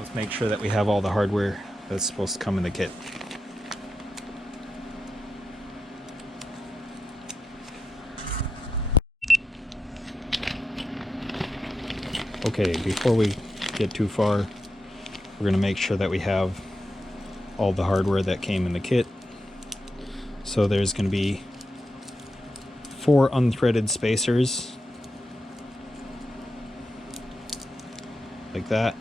Let's make sure that we have all the hardware that's supposed to come in the kit. Okay, before we get too far, we're going to make sure that we have all the hardware that came in the kit. So there's going to be 4 unthreaded spacers, like that.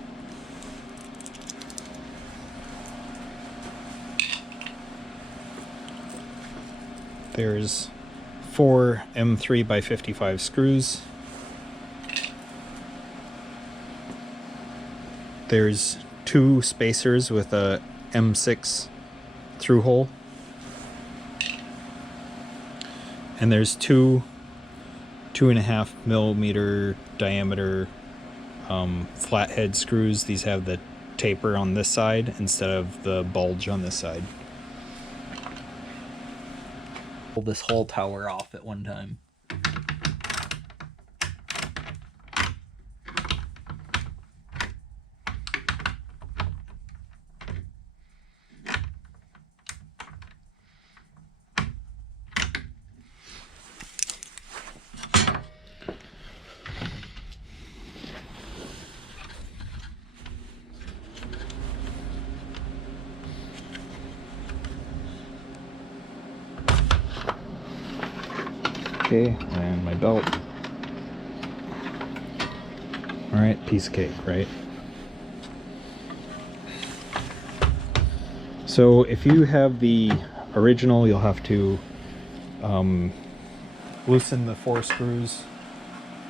There's 4 M3 by 55 screws. There's 2 spacers with a M6 through hole. And there's 2 2.5 millimeter diameter flathead screws. These have the taper on this side instead of the bulge on this side. Pull this whole tower off at one time. Okay, and my belt. Alright, piece of cake, right? So if you have the original, you'll have to loosen the 4 screws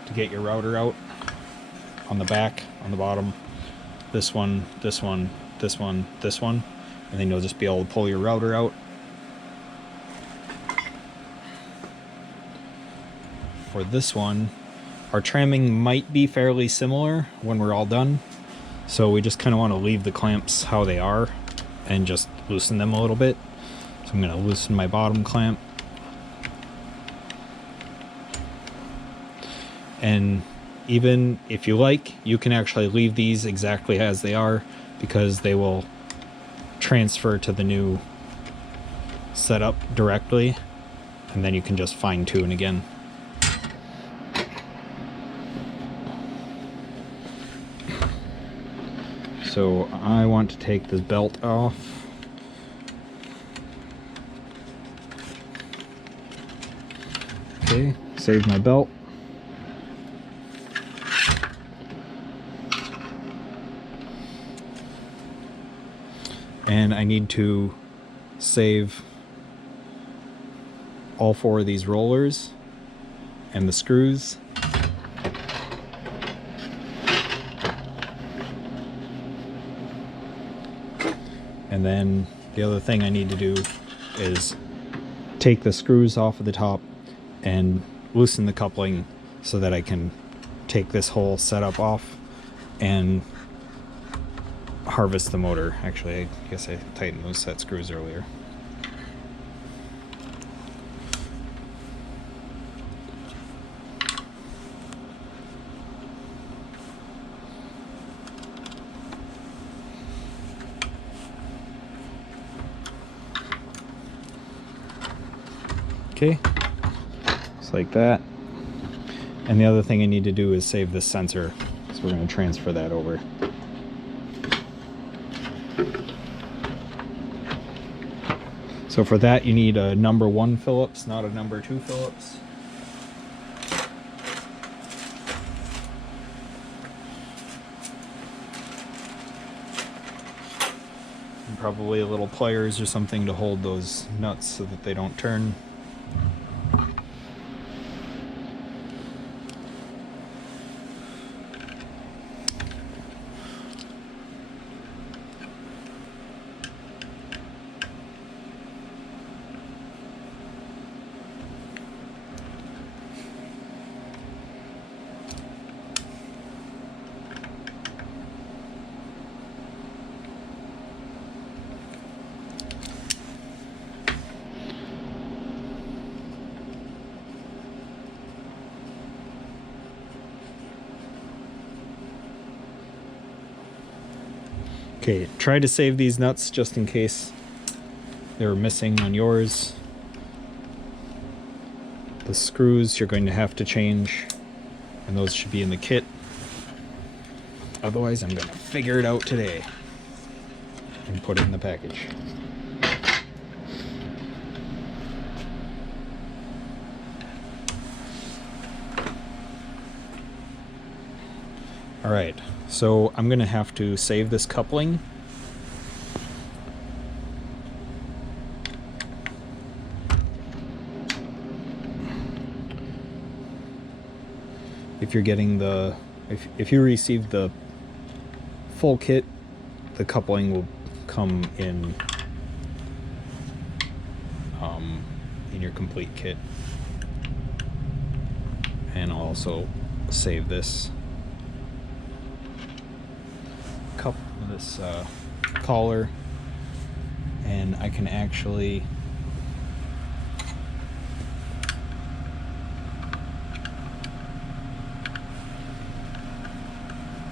to get your router out on the back, on the bottom. This one, this one, this one, this one, and then you'll just be able to pull your router out. For this one, our tramming might be fairly similar when we're all done, so we just kind of want to leave the clamps how they are and just loosen them a little bit. So I'm going to loosen my bottom clamp, and even if you like, you can actually leave these exactly as they are, because they will transfer to the new setup directly, and then you can just fine tune again. So I want to take this belt off. Okay, save my belt. And I need to save all 4 of these rollers and the screws. And then the other thing I need to do is take the screws off of the top and loosen the coupling so that I can take this whole setup off and harvest the motor. Actually, I guess I tightened those set screws earlier. Okay, just like that. And the other thing I need to do is save this sensor, so we're going to transfer that over. So for that you need a number 1 Phillips, not a number 2 Phillips. And probably a little pliers or something to hold those nuts so that they don't turn. Okay, try to save these nuts just in case they were missing on yours. The screws you're going to have to change, and those should be in the kit. Otherwise, I'm going to figure it out today and put it in the package. Alright, so I'm going to have to save this coupling. If you're getting the, if you receive the full kit, the coupling will come in your complete kit. And I'll also save this collar, and I can actually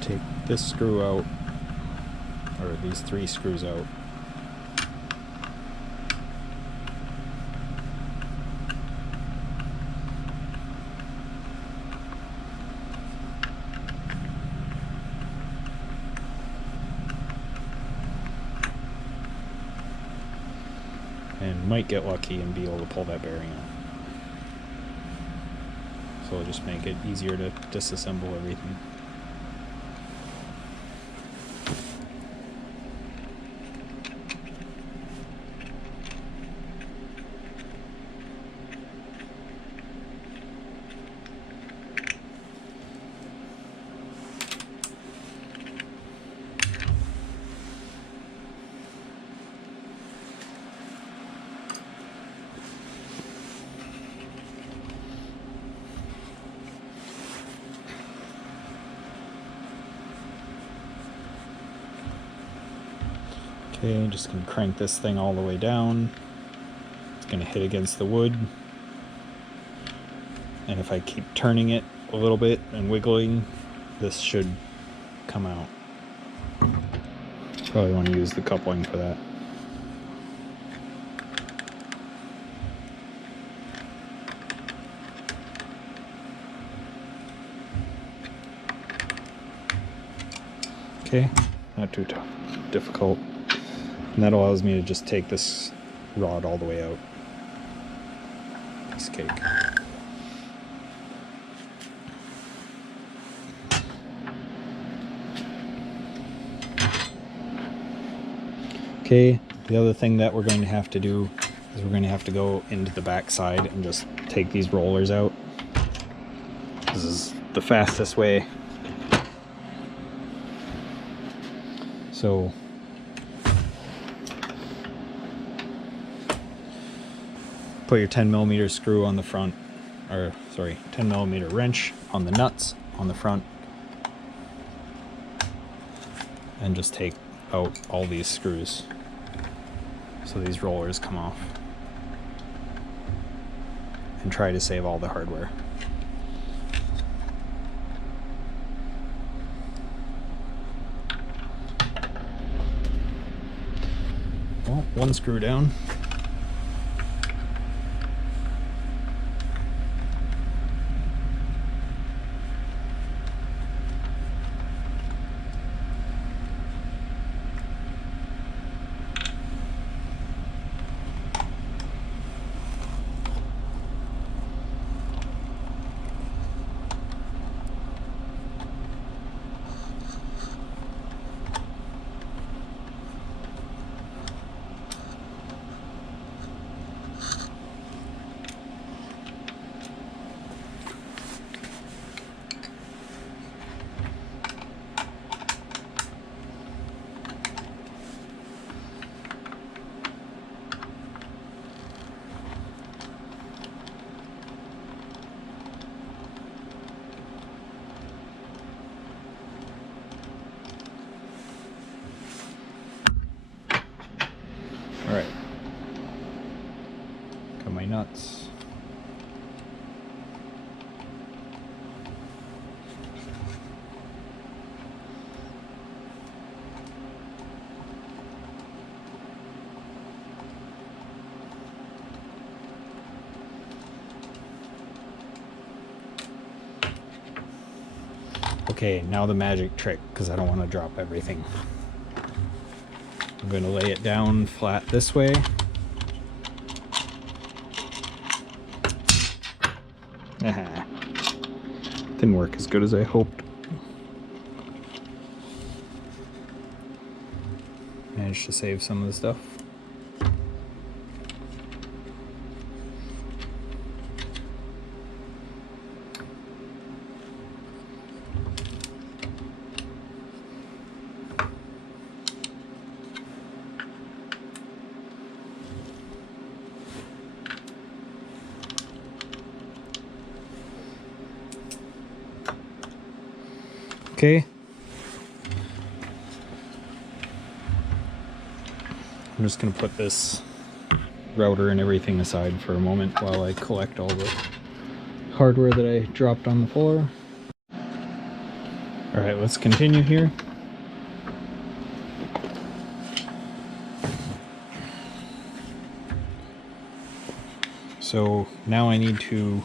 take this screw out, or these 3 screws out. And might get lucky and be able to pull that bearing out. So it'll just make it easier to disassemble everything. Okay, just gonna crank this thing all the way down. It's gonna hit against the wood. And if I keep turning it a little bit and wiggling, this should come out. Probably want to use the coupling for that. Okay, not too tough, difficult. And that allows me to just take this rod all the way out. Piece of cake. Okay, the other thing that we're going to have to do is we're going to have to go into the back side and just take these rollers out. This is the fastest way. So put your 10mm screw on the front, or sorry, 10mm wrench on the nuts on the front, and just take out all these screws so these rollers come off, and try to save all the hardware. Well, one screw down. Okay, now the magic trick, because I don't want to drop everything. I'm going to lay it down flat this way. Didn't work as good as I hoped. Managed to save some of the stuff. Okay. I'm just going to put this router and everything aside for a moment while I collect all the hardware that I dropped on the floor. Alright, let's continue here. So now I need to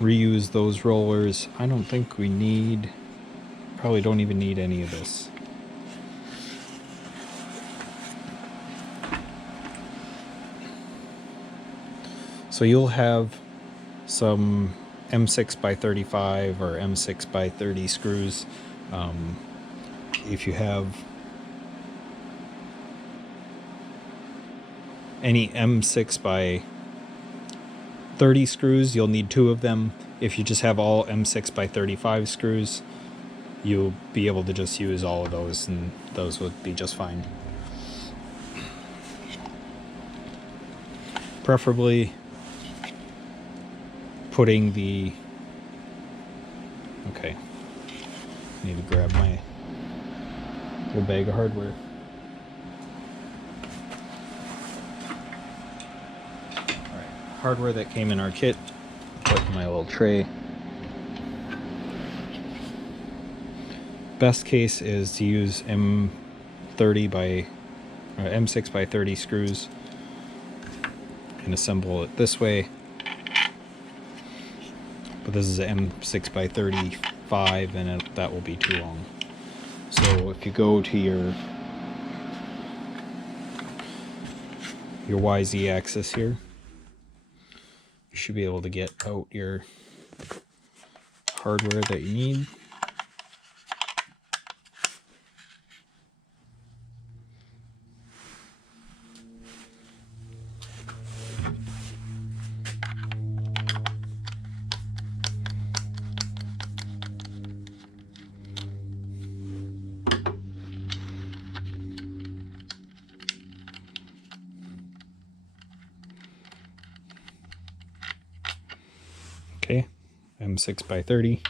reuse those rollers. I don't think we need, probably don't even need any of this. So you'll have some M6 by 35 or M6 by 30 screws. If you have any M6 by 30 screws, you'll need 2 of them. If you just have all M6 by 35 screws, you'll be able to just use all of those, and those would be just fine. Preferably putting the... Okay, need to grab my little bag of hardware. Alright, hardware that came in our kit, put in my little tray. Best case is to use M6 by 30 screws and assemble it this way. But this is an M6 by 35 and that will be too long. So if you go to your YZ axis here, you should be able to get out your hardware that you need. Okay, M6 by 30.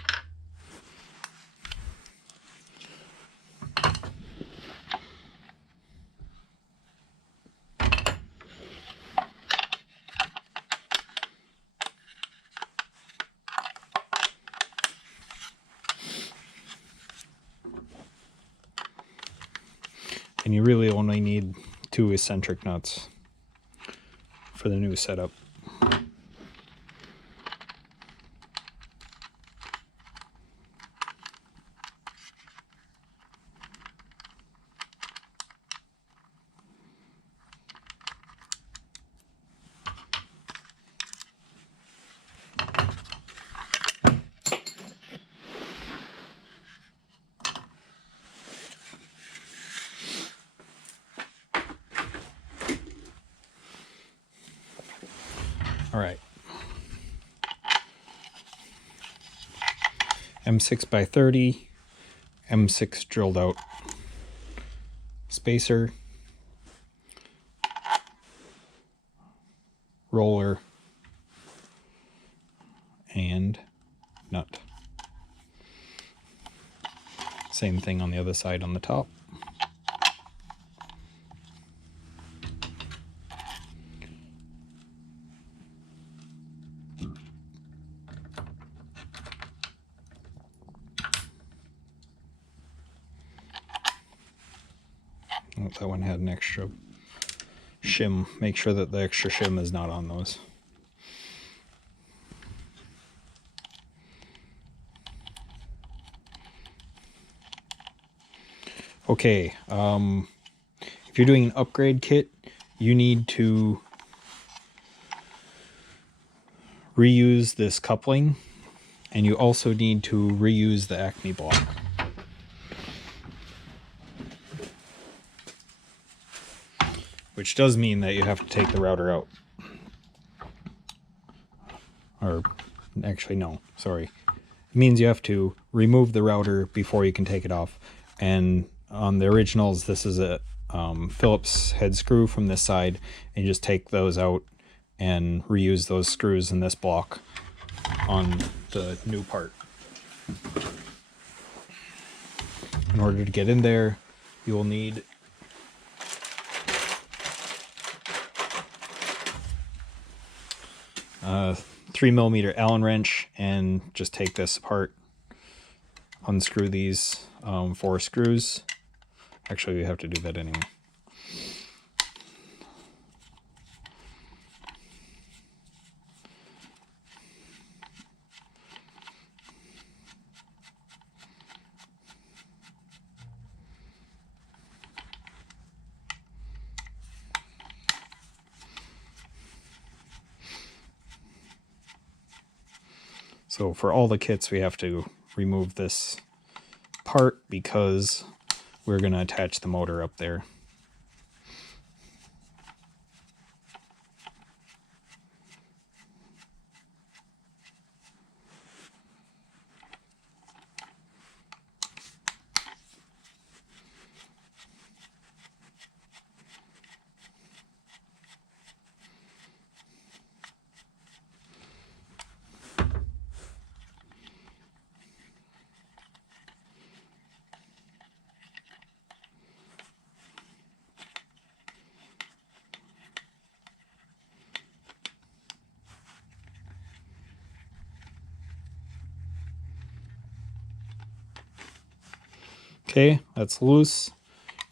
And you really only need 2 eccentric nuts for the new setup. All right. M6 by 30, M6 drilled out spacer, roller, and nut. Same thing on the other side on the top. Oh, that one had an extra shim. Make sure that the extra shim is not on those. Okay, if you're doing an upgrade kit, you need to reuse this coupling, and you also need to reuse the Acme block. Which does mean that you have to take the router out. Or, actually no, sorry. It means you have to remove the router before you can take it off. And on the originals, this is a Phillips head screw from this side, and you just take those out and reuse those screws in this block on the new part. In order to get in there, you will need a 3mm Allen wrench, and just take this apart, unscrew these 4 screws. Actually, we have to do that anyway. So for all the kits, we have to remove this part because we're going to attach the motor up there. Okay, that's loose.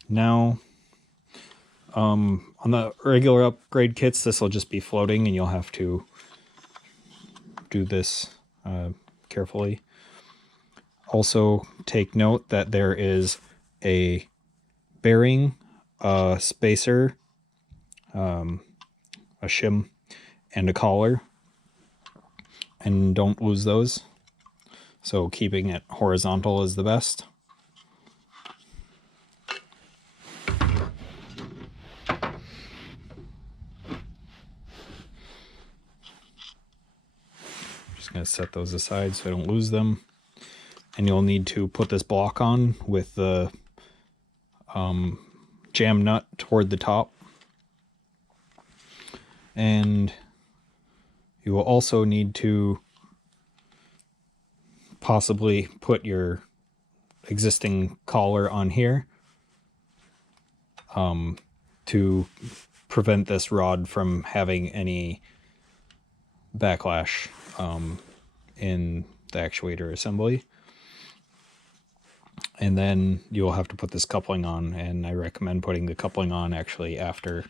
Now, on the regular upgrade kits, this will just be floating, and you'll have to do this carefully. Also, take note that there is a bearing, a spacer, a shim, and a collar, and don't lose those. So keeping it horizontal is the best. Just going to set those aside so I don't lose them. And you'll need to put this block on with the jam nut toward the top. And you will also need to possibly put your existing collar on here to prevent this rod from having any backlash in the actuator assembly. And then you'll have to put this coupling on, and I recommend putting the coupling on actually after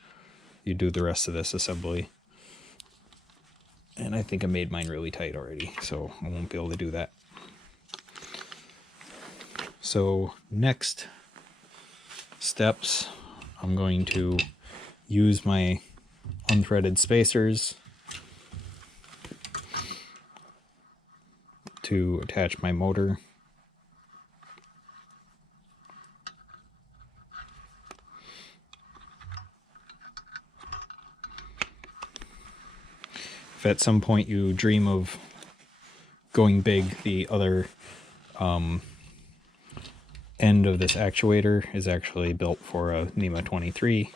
you do the rest of this assembly. And I think I made mine really tight already, so I won't be able to do that. So next steps, I'm going to use my unthreaded spacers to attach my motor. If at some point you dream of going big, the other end of this actuator is actually built for a NEMA 23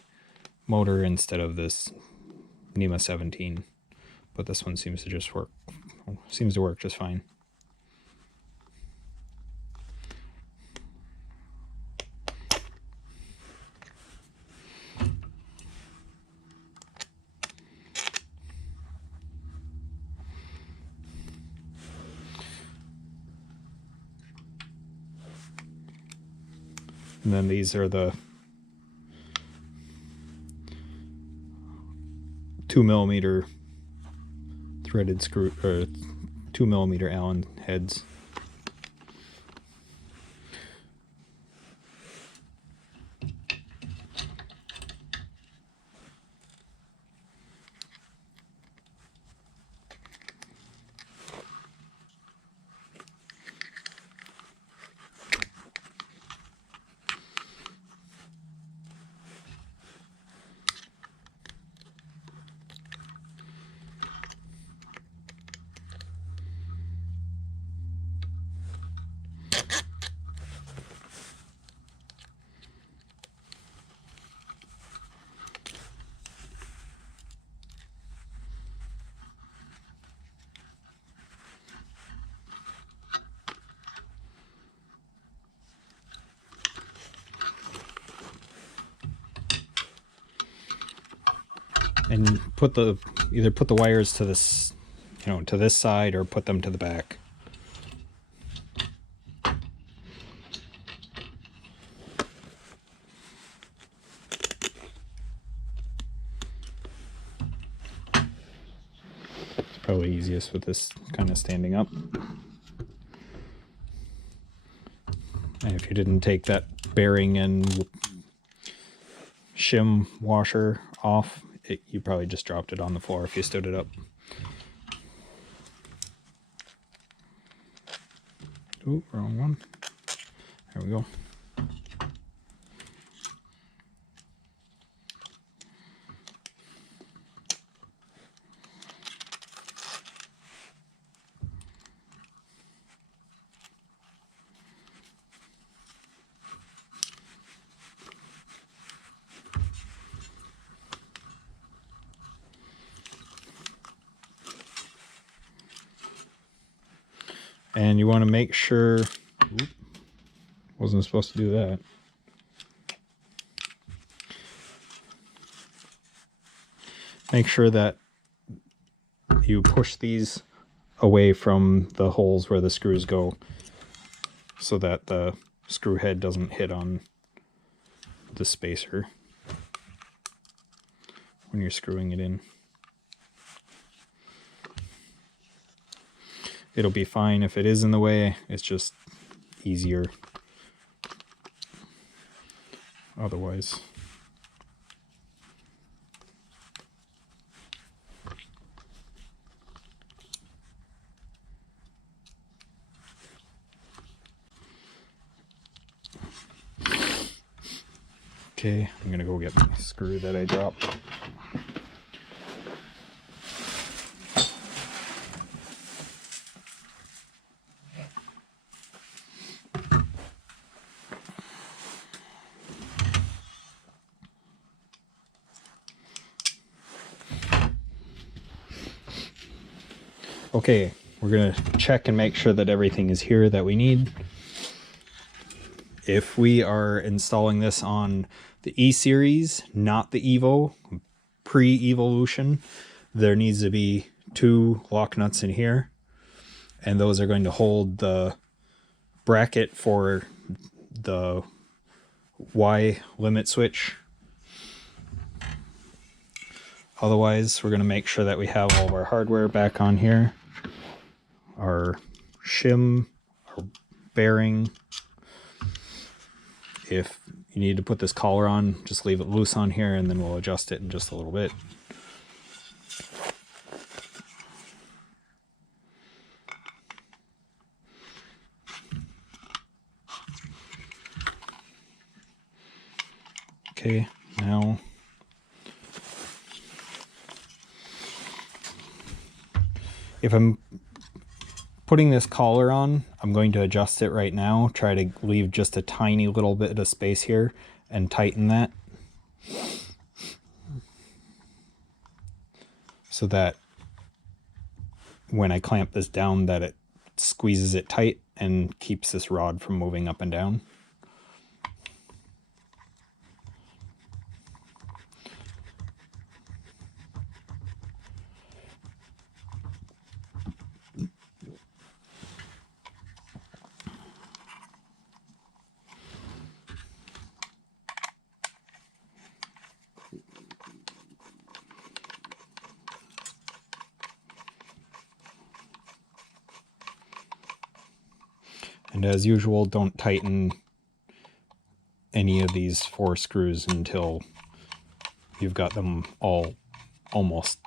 motor instead of this NEMA 17, but this one seems to work just fine. And then these are the 2mm threaded screw, or 2mm Allen heads. And either put the wires to this, to this side, or put them to the back. It's probably easiest with this kind of standing up. And if you didn't take that bearing and shim washer off, you probably just dropped it on the floor if you stood it up. Ooh, wrong one. There we go. And you want to make sure, wasn't supposed to do that. Make sure that you push these away from the holes where the screws go, so that the screw head doesn't hit on the spacer when you're screwing it in. It'll be fine if it is in the way, it's just easier otherwise. Okay, I'm gonna go get my screw that I dropped. Okay, we're going to check and make sure that everything is here that we need. If we are installing this on the E-Series, not the Evo, pre-Evolution, there needs to be 2 lock nuts in here. And those are going to hold the bracket for the Y limit switch. Otherwise, we're going to make sure that we have all of our hardware back on here. Our shim, our bearing. If you need to put this collar on, just leave it loose on here and then we'll adjust it in just a little bit. Okay, now if I'm putting this collar on, I'm going to adjust it right now, try to leave just a tiny little bit of space here and tighten that so that when I clamp this down that it squeezes it tight and keeps this rod from moving up and down. And as usual, don't tighten any of these 4 screws until you've got them all almost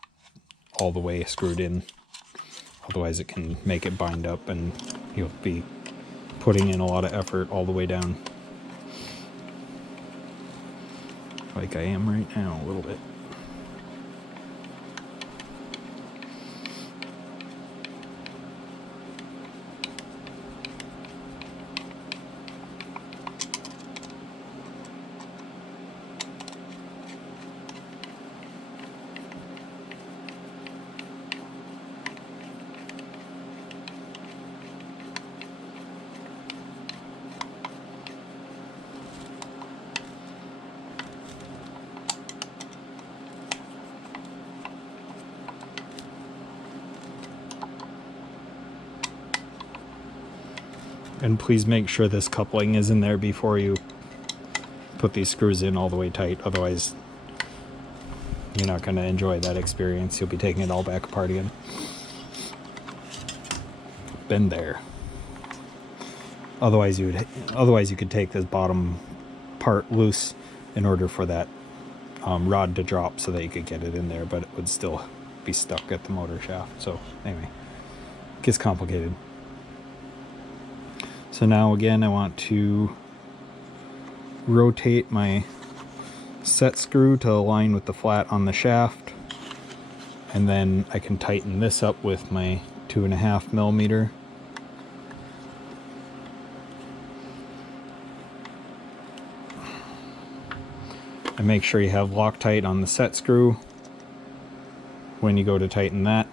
all the way screwed in. Otherwise it can make it bind up and you'll be putting in a lot of effort all the way down. Like I am right now a little bit. And please make sure this coupling is in there before you put these screws in all the way tight, otherwise you're not going to enjoy that experience. You'll be taking it all back apart again. Been there. Otherwise you could take this bottom part loose in order for that rod to drop so that you could get it in there, but it would still be stuck at the motor shaft. So anyway, it gets complicated. So now again, I want to rotate my set screw to align with the flat on the shaft, and then I can tighten this up with my 2.5 millimeter. And make sure you have Loctite on the set screw when you go to tighten that.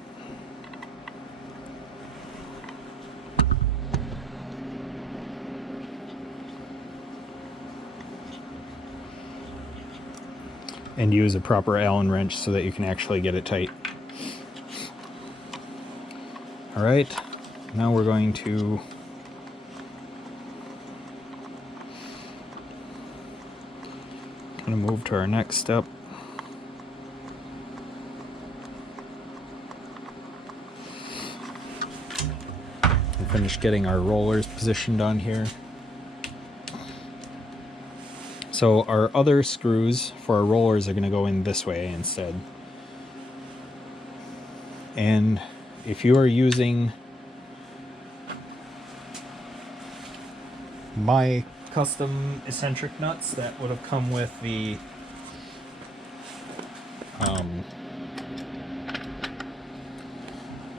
And use a proper Allen wrench so that you can actually get it tight. Alright, now we're going to move to our next step. And finish getting our rollers positioned on here. So our other screws for our rollers are going to go in this way instead. And if you are using my custom eccentric nuts that would have come with the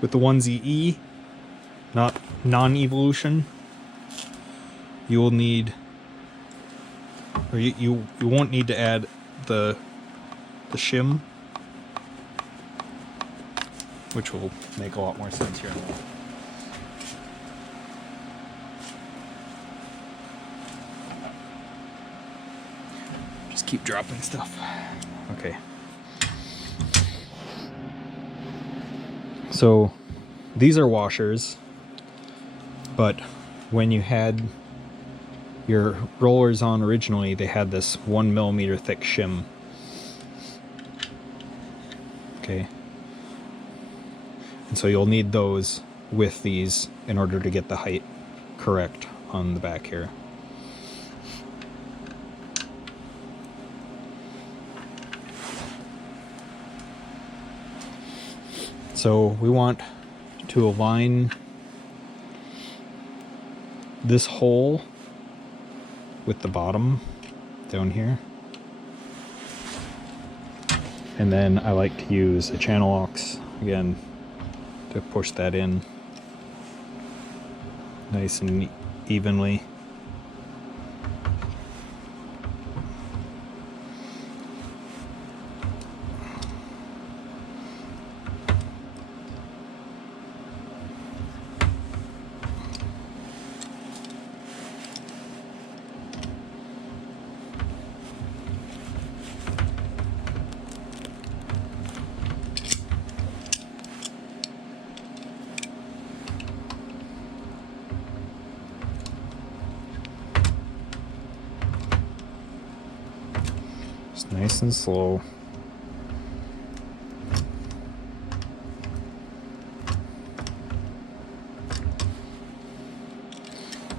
with the 1ZE, not non-evolution, you will need, or you won't need to add the shim, which will make a lot more sense here in a minute. Just keep dropping stuff. Okay. So these are washers, but when you had your rollers on originally, they had this 1 millimeter thick shim. Okay. And so you'll need those with these in order to get the height correct on the back here. So we want to align this hole with the bottom down here. And then I like to use a channel locks again to push that in nice and evenly. Just nice and slow.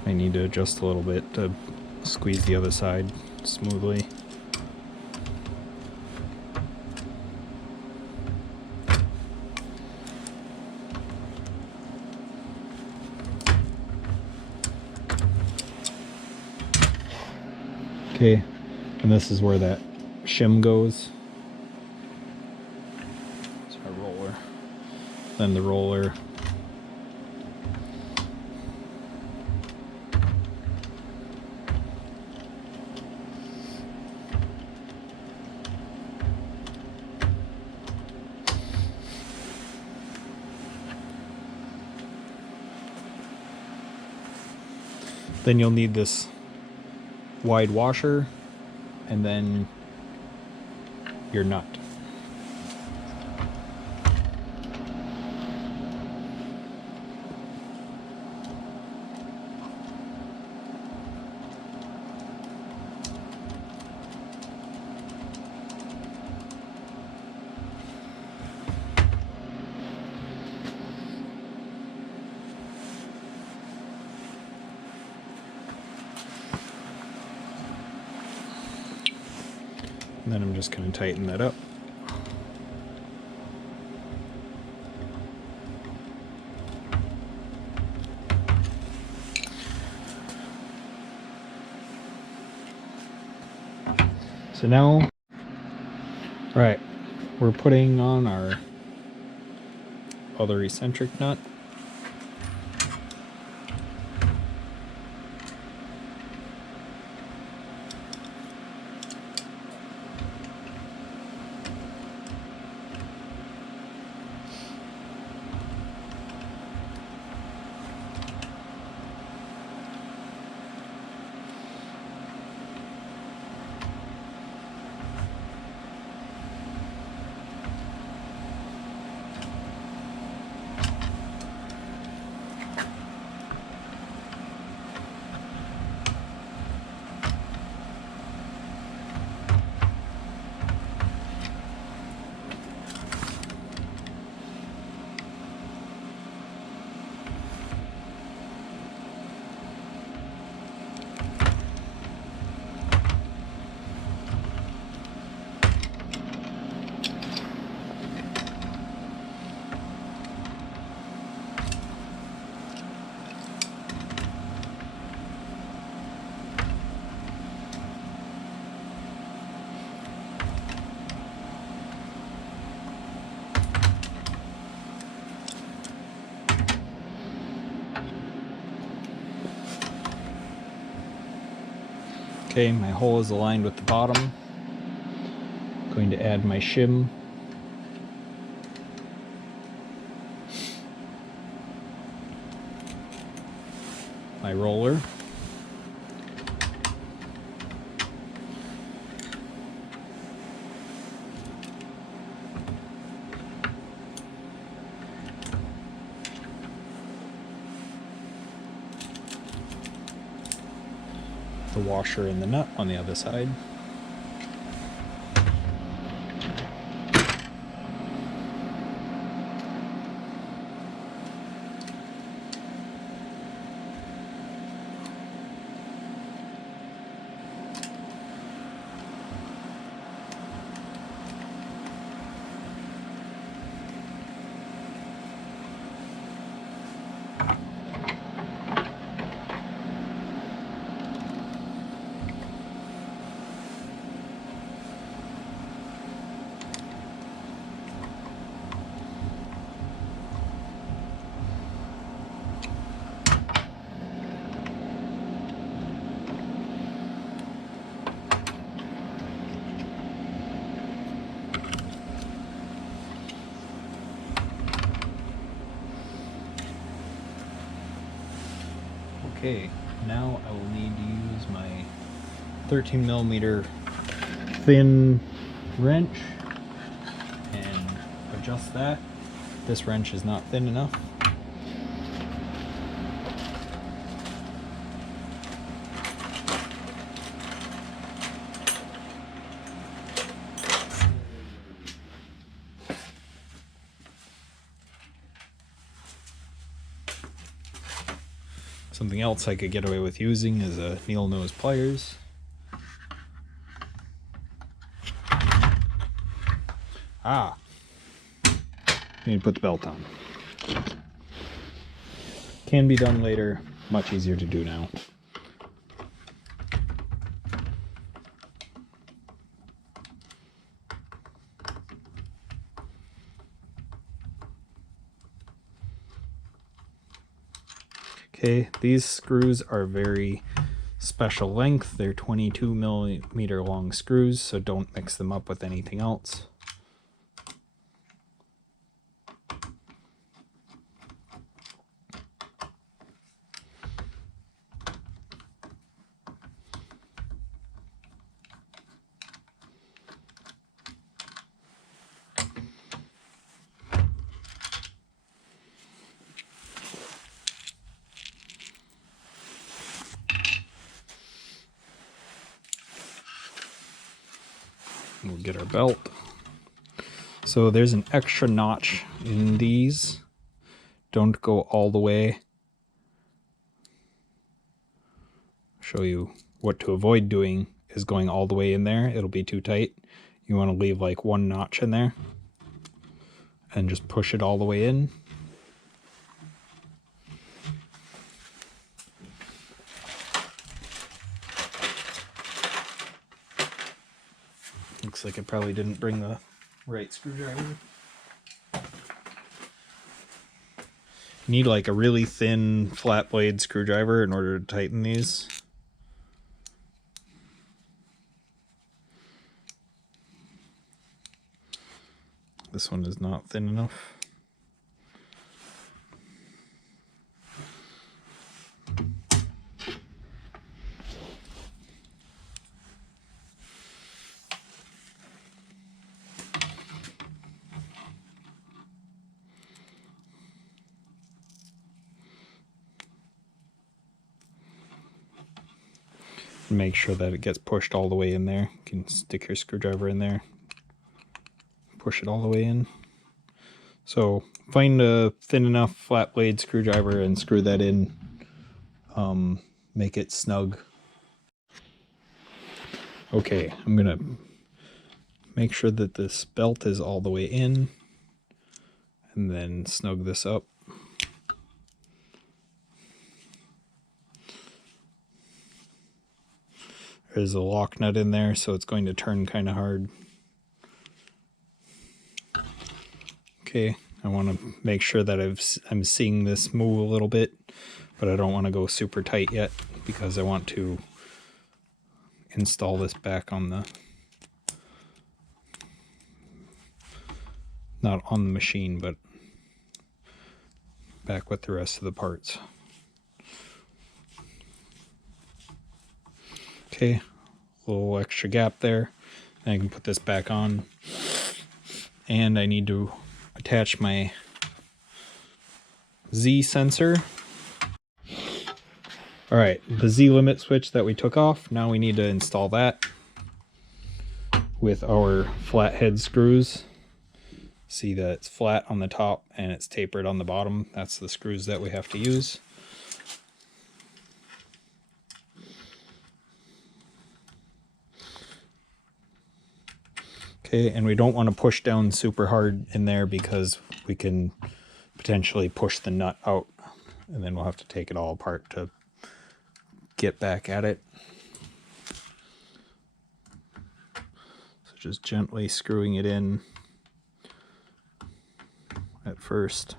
I need to adjust a little bit to squeeze the other side smoothly. Okay, and this is where that shim goes. It's our roller. Then the roller. Then you'll need this wide washer, and then your nut. And then I'm just going to tighten that up. So now, right, we're putting on our other eccentric nut. Okay, my hole is aligned with the bottom. I'm going to add my shim. My roller. The washer and the nut on the other side. Okay, now I will need to use my 13mm thin wrench and adjust that. This wrench is not thin enough. Something else I could get away with using is a needle nose pliers. Need to put the belt on. Can be done later, much easier to do now. Okay, these screws are very special length. They're 22mm long screws, so don't mix them up with anything else. We'll get our belt. So there's an extra notch in these. Don't go all the way. Show you what to avoid doing. is going all the way in there, it'll be too tight. You want to leave like one notch in there and just push it all the way in. Looks like I probably didn't bring the right screwdriver. You need like a really thin flat blade screwdriver in order to tighten these. This one is not thin enough. Make sure that it gets pushed all the way in there. You can stick your screwdriver in there, push it all the way in. So find a thin enough flat blade screwdriver and screw that in. Make it snug. Okay, I'm gonna make sure that this belt is all the way in and then snug this up. There's a lock nut in there, so it's going to turn kind of hard. Okay, I want to make sure that I'm seeing this move a little bit, but I don't want to go super tight yet because I want to install this back on the, not on the machine, but back with the rest of the parts. Okay, a little extra gap there. And I can put this back on. And I need to attach my Z sensor. Alright, the Z limit switch that we took off, now we need to install that with our flathead screws. See that it's flat on the top and it's tapered on the bottom. That's the screws that we have to use. Okay, and we don't want to push down super hard in there because we can potentially push the nut out and then we'll have to take it all apart to get back at it. So just gently screwing it in at first.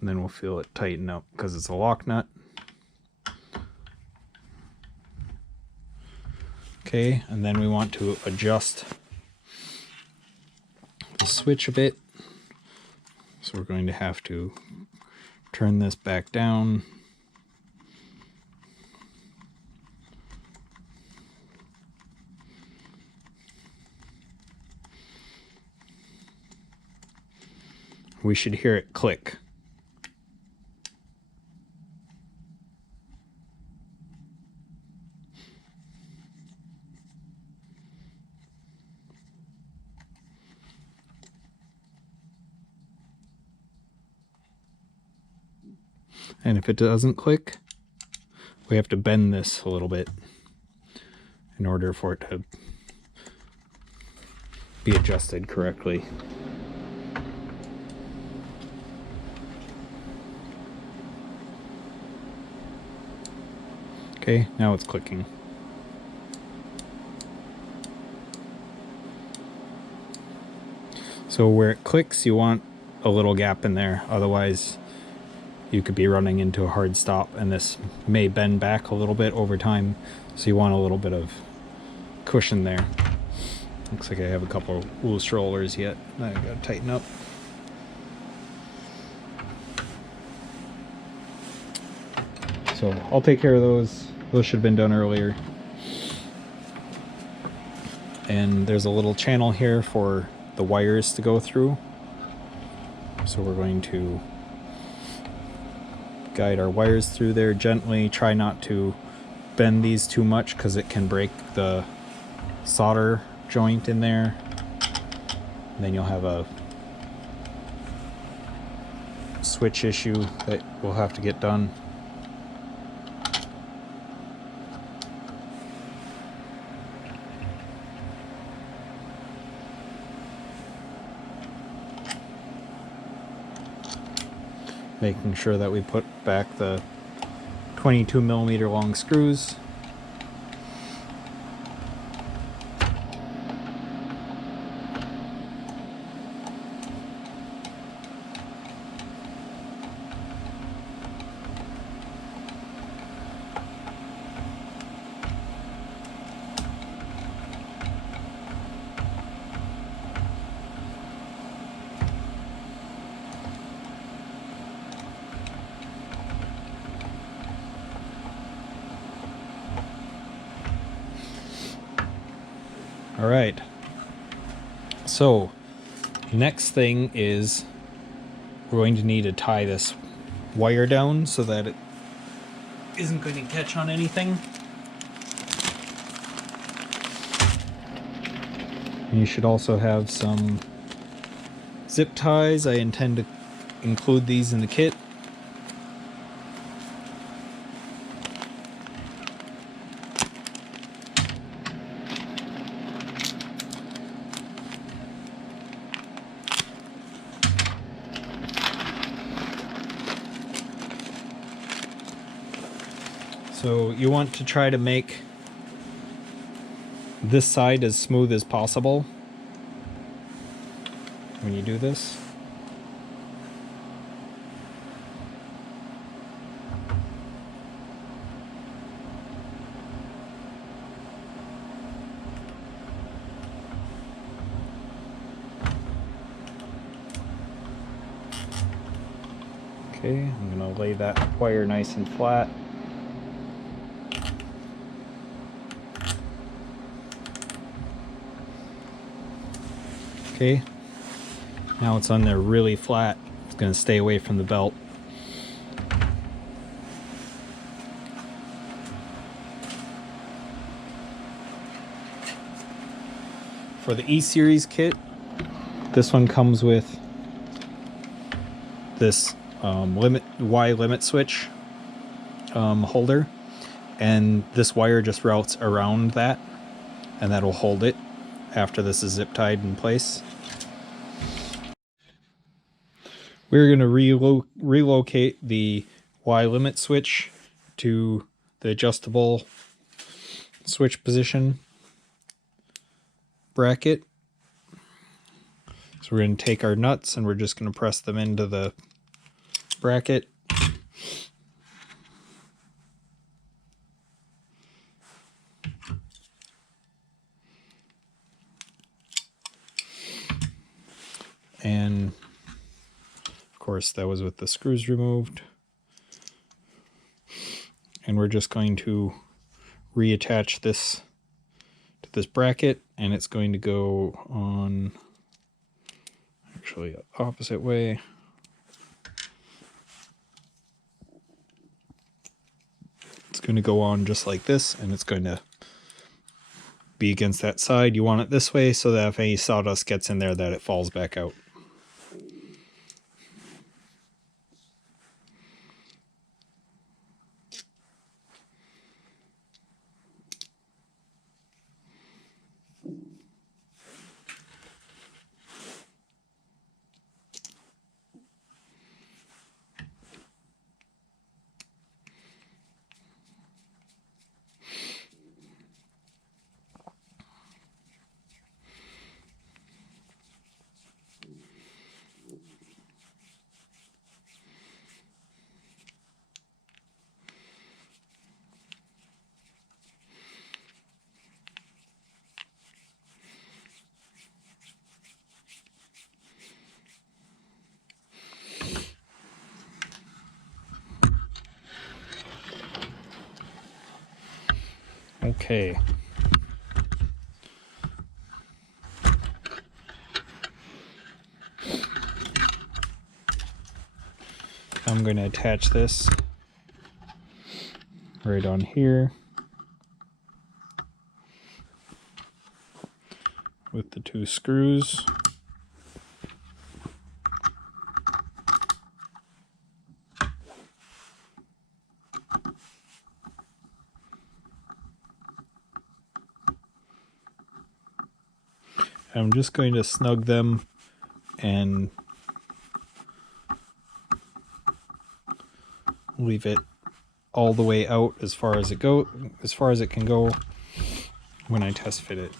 And then we'll feel it tighten up because it's a lock nut. Okay, and then we want to adjust the switch a bit. So we're going to have to turn this back down. We should hear it click. And if it doesn't click, we have to bend this a little bit in order for it to be adjusted correctly. Okay, now it's clicking. So where it clicks, you want a little gap in there, otherwise you could be running into a hard stop and this may bend back a little bit over time, so you want a little bit of cushion there. Looks like I have a couple loose rollers yet that I gotta tighten up. So I'll take care of those. Those should have been done earlier. And there's a little channel here for the wires to go through. So we're going to guide our wires through there gently. Try not to bend these too much because it can break the solder joint in there. And then you'll have a switch issue that we'll have to get done. making sure that we put back the 22mm long screws. All right, so next thing is we're going to need to tie this wire down so that it isn't going to catch on anything. And you should also have some zip ties. I intend to include these in the kit. So you want to try to make this side as smooth as possible when you do this. Okay, I'm going to lay that wire nice and flat. Okay, now it's on there really flat. It's going to stay away from the belt. For the E-Series kit, this one comes with this Y limit switch holder, and this wire just routes around that, and that'll hold it after this is zip tied in place. We're going to relocate the Y limit switch to the adjustable switch position bracket. So we're going to take our nuts and we're just going to press them into the bracket. And of course that was with the screws removed. And we're just going to reattach this to this bracket, and it's going to go on actually the opposite way. It's going to go on just like this, and it's going to be against that side. You want it this way so that if any sawdust gets in there that it falls back out. Okay. I'm going to attach this right on here with the two screws. I'm just going to snug them and leave it all the way out as far as it can go when I test fit it.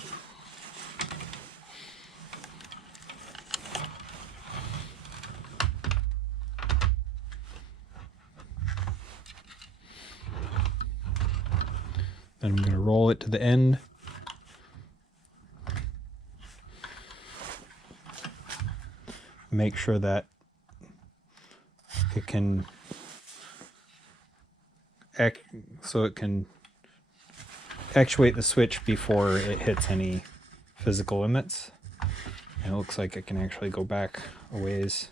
Then I'm going to roll it to the end. Make sure that it can actuate the switch before it hits any physical limits. And it looks like it can actually go back a ways.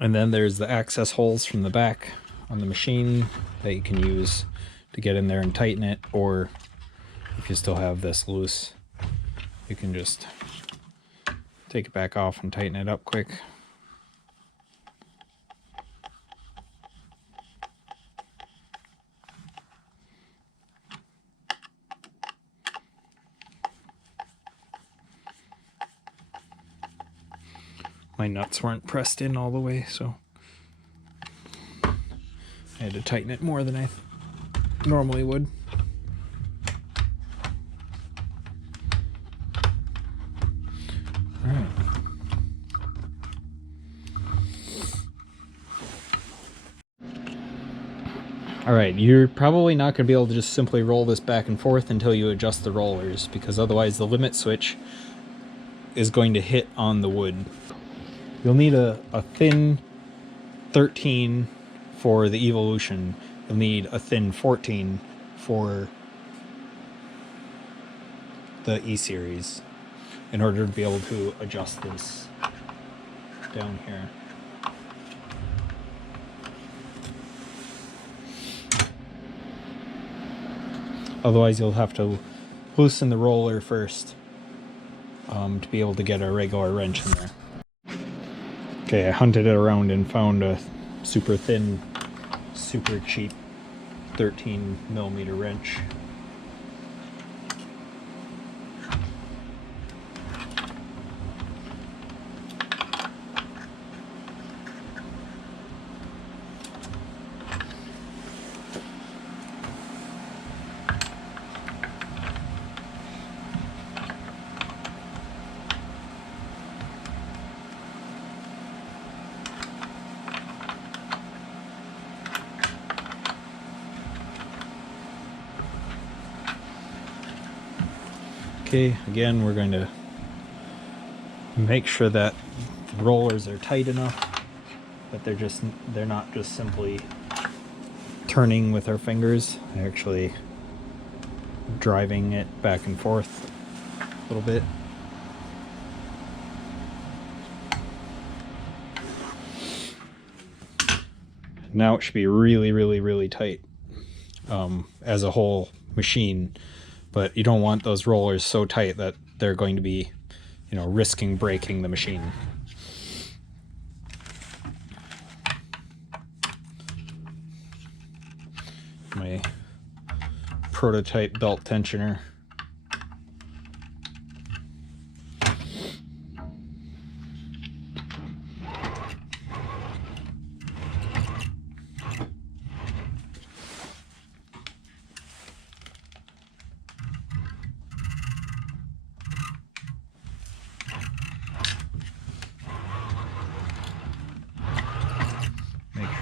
And then there's the access holes from the back on the machine that you can use to get in there and tighten it, or if you still have this loose, you can just take it back off and tighten it up quick. My nuts weren't pressed in all the way, so I had to tighten it more than I normally would. Alright. Alright, you're probably not going to be able to just simply roll this back and forth until you adjust the rollers, because otherwise the limit switch is going to hit on the wood. You'll need a thin 13 for the Evolution. You'll need a thin 14 for the E-Series in order to be able to adjust this down here. Otherwise you'll have to loosen the roller first to be able to get a regular wrench in there. Okay, I hunted it around and found a super thin, super cheap 13mm wrench. Okay, again, we're going to make sure that the rollers are tight enough that they're not just simply turning with our fingers, they're actually driving it back and forth a little bit. Now it should be really, really, really tight as a whole machine. But you don't want those rollers so tight that they're going to be, you know, risking breaking the machine. My prototype belt tensioner.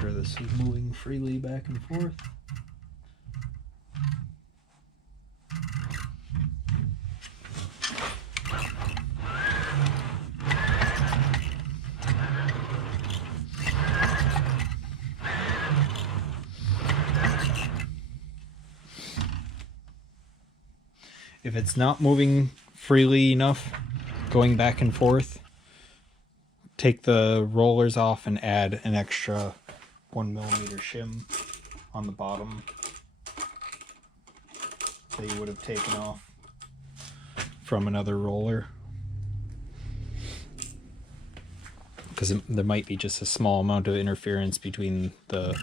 This is moving freely back and forth. If it's not moving freely enough, going back and forth, take the rollers off and add an extra 1mm shim on the bottom that you would have taken off from another roller, because there might be just a small amount of interference between the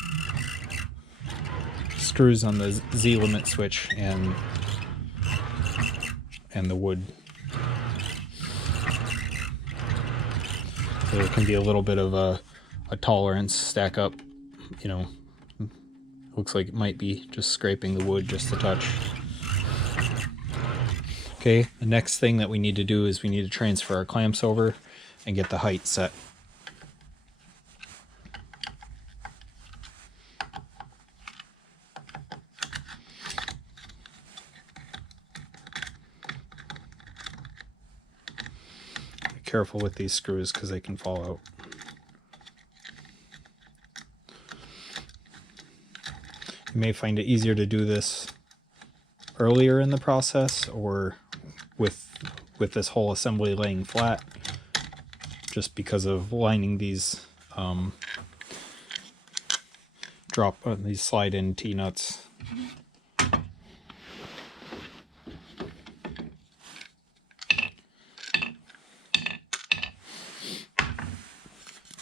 screws on the Z limit switch and the wood. So there can be a little bit of a tolerance stack up, you know. Looks like it might be just scraping the wood just a touch. Okay, the next thing that we need to do is we need to transfer our clamps over and get the height set. Be careful with these screws because they can fall out. You may find it easier to do this earlier in the process or with this whole assembly laying flat, just because of lining these these slide-in T-nuts.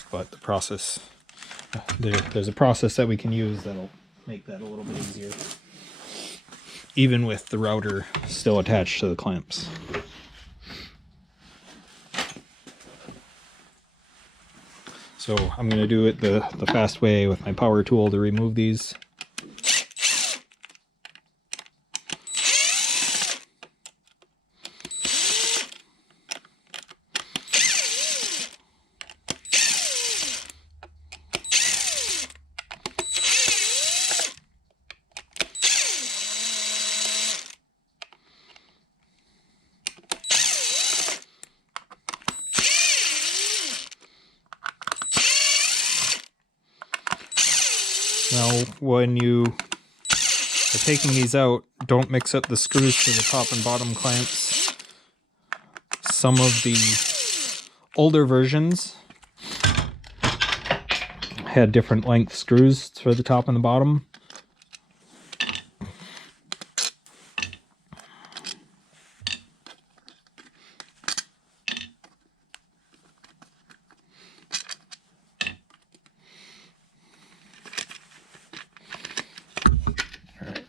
But the process, there's a process that we can use that'll make that a little bit easier, even with the router still attached to the clamps. So I'm going to do it the fast way with my power tool to remove these. Now, when you are taking these out, don't mix up the screws for the top and bottom clamps. Some of the older versions had different length screws for the top and the bottom.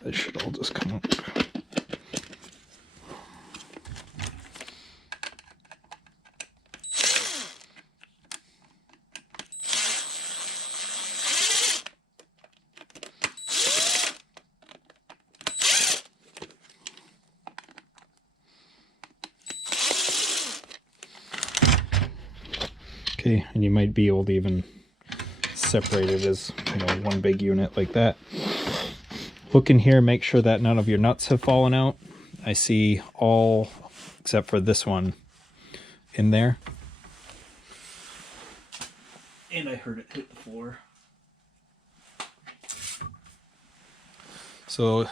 They should all just come up. Okay, and you might be able to even separate it as, you know, one big unit like that. Look in here, make sure that none of your nuts have fallen out. I see all, except for this one, in there. And I heard it hit the floor. So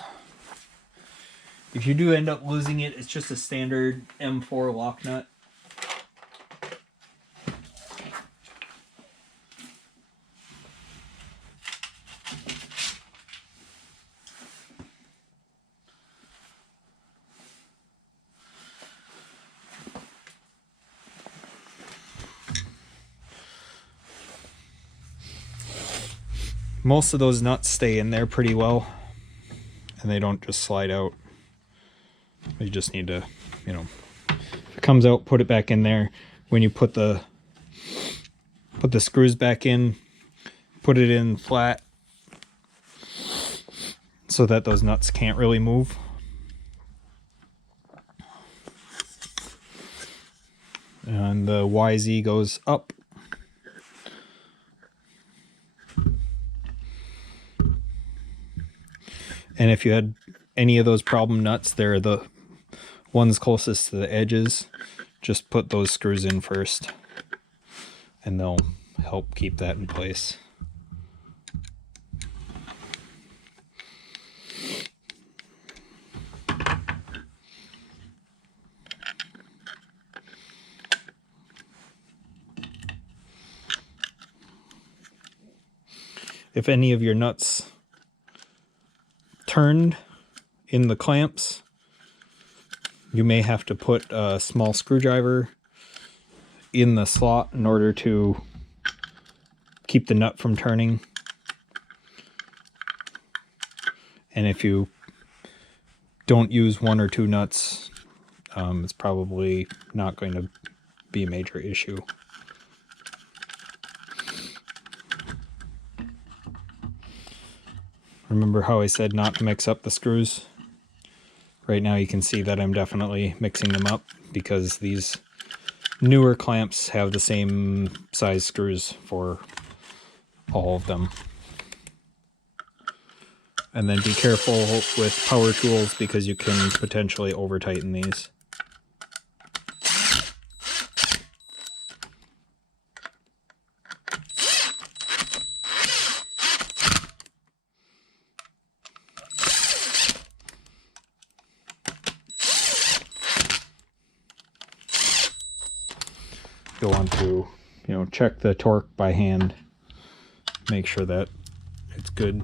if you do end up losing it, it's just a standard M4 lock nut. Most of those nuts stay in there pretty well, and they don't just slide out. You just need to, you know, if it comes out, put it back in there. When you put the screws back in, put it in flat so that those nuts can't really move. And the YZ goes up. And if you had any of those problem nuts, they're the ones closest to the edges. Just put those screws in first, and they'll help keep that in place. If any of your nuts turned in the clamps, you may have to put a small screwdriver in the slot in order to keep the nut from turning. And if you don't use 1 or 2 nuts, it's probably not going to be a major issue. Remember how I said not to mix up the screws? Right now you can see that I'm definitely mixing them up because these newer clamps have the same size screws for all of them. And then be careful with power tools because you can potentially over tighten these. You'll want to, check the torque by hand. Make sure that it's good.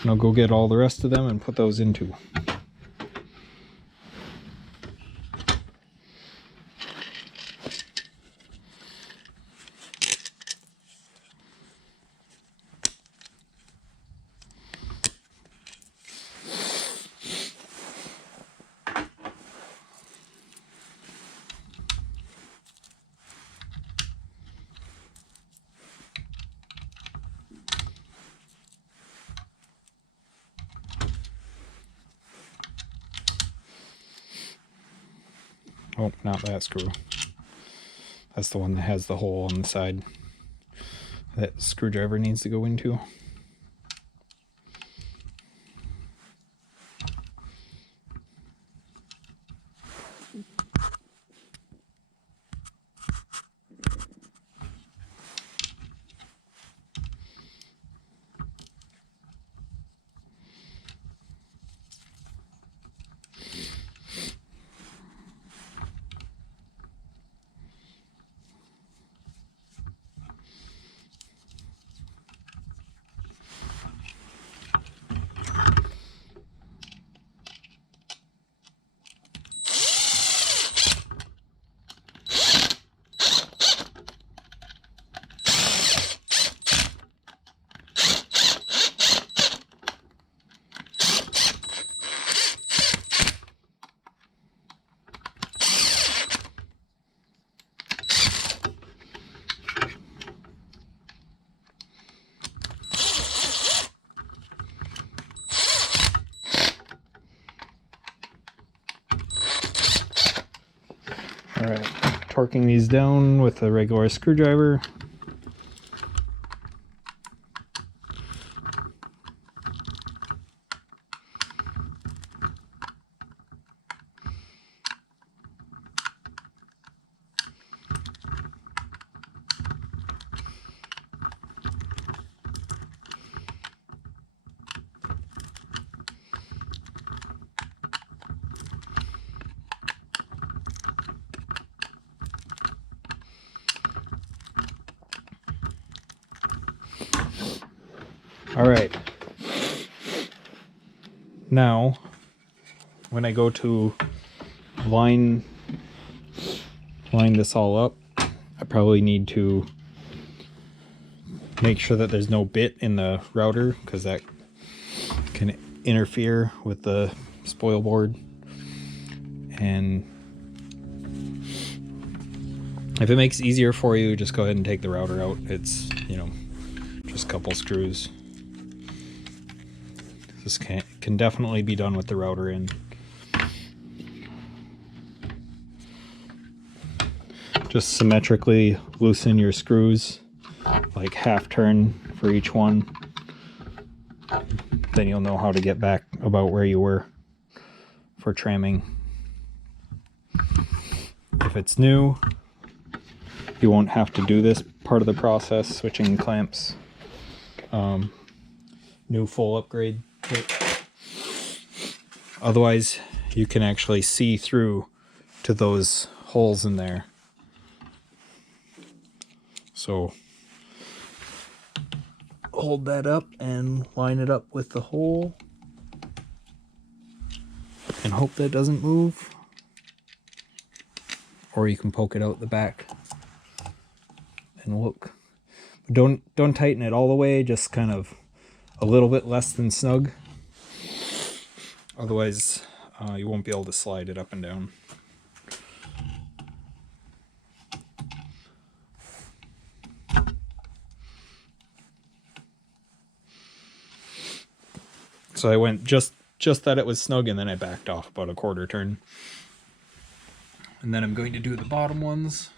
And I'll go get all the rest of them and put those in too. Oh, not that screw. That's the one that has the hole on the side that screwdriver needs to go into. Alright, torquing these down with a regular screwdriver. Alright, now when I go to line this all up, I probably need to make sure that there's no bit in the router because that can interfere with the spoil board. And if it makes it easier for you, just go ahead and take the router out. It's, just a couple screws. This can definitely be done with the router in. Just symmetrically loosen your screws, like half turn for each one. Then you'll know how to get back about where you were for tramming. If it's new, you won't have to do this part of the process, switching clamps. New full upgrade kit. Otherwise, you can actually see through to those holes in there. So hold that up and line it up with the hole and hope that doesn't move. Or you can poke it out the back and look. But don't tighten it all the way, just kind of a little bit less than snug. Otherwise, you won't be able to slide it up and down. So I went just that it was snug, and then I backed off about a quarter turn. And then I'm going to do the bottom ones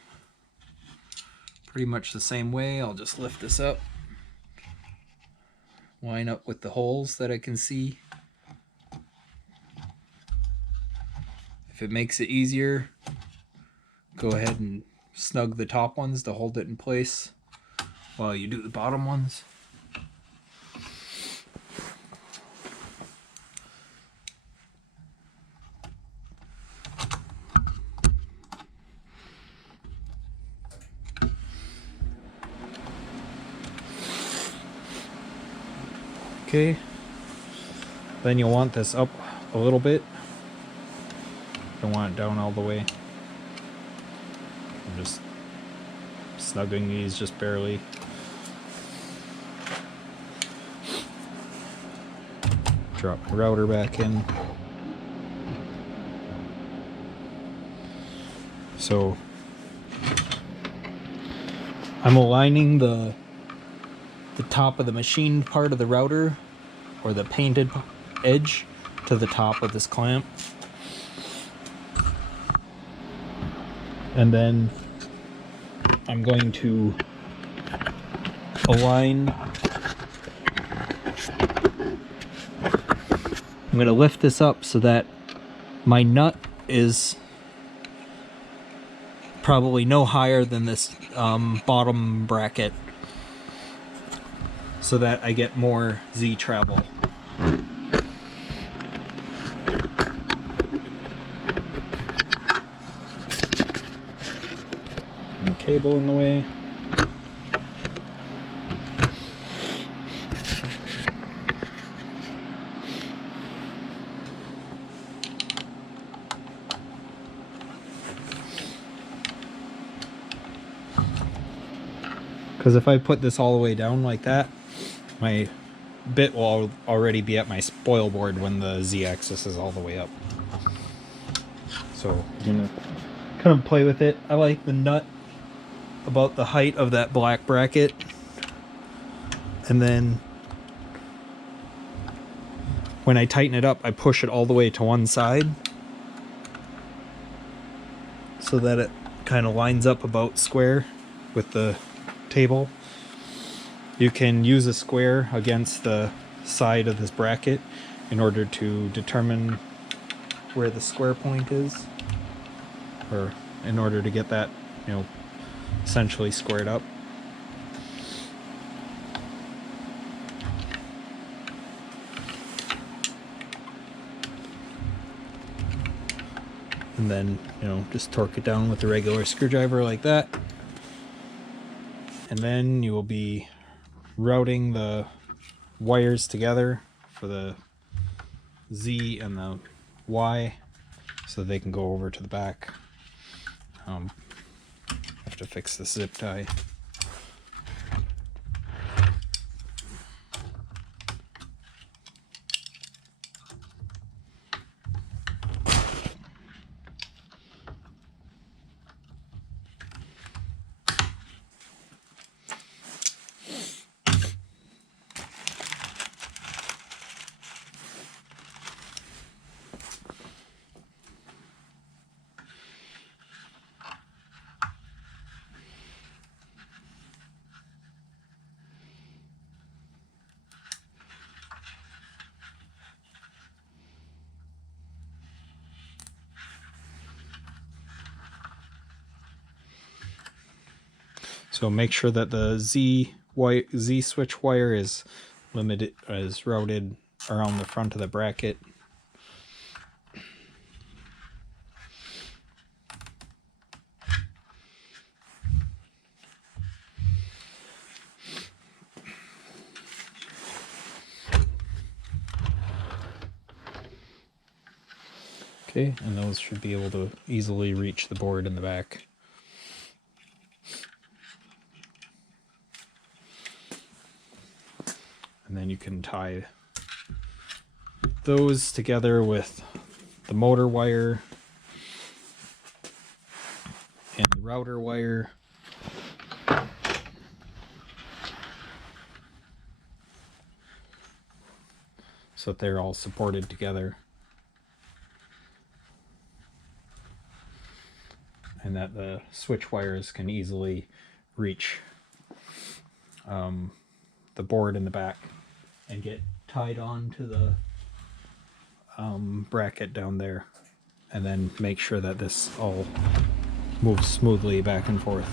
pretty much the same way. I'll just lift this up, line up with the holes that I can see. If it makes it easier, go ahead and snug the top ones to hold it in place while you do the bottom ones. Okay, then you'll want this up a little bit. Don't want it down all the way. I'm just snugging these just barely. Drop the router back in. So I'm aligning the top of the machined part of the router, or the painted edge, to the top of this clamp. And then I'm going to align. I'm going to lift this up so that my nut is probably no higher than this bottom bracket, so that I get more Z travel. And cable in the way. Because if I put this all the way down like that, my bit will already be at my spoil board when the Z-axis is all the way up. So I'm gonna kind of play with it. I like the nut about the height of that black bracket, and then when I tighten it up, I push it all the way to one side so that it kind of lines up about square with the table. You can use a square against the side of this bracket in order to determine where the square point is, or in order to get that, essentially squared up. And then, just torque it down with a regular screwdriver like that. And then you will be routing the wires together for the Z and the Y so they can go over to the back. Have to fix the zip tie. So make sure that the Z switch wire is routed around the front of the bracket. Okay, and those should be able to easily reach the board in the back. And then you can tie those together with the motor wire and the router wire. So that they're all supported together. And that the switch wires can easily reach the board in the back and get tied on to the bracket down there, and then make sure that this all moves smoothly back and forth.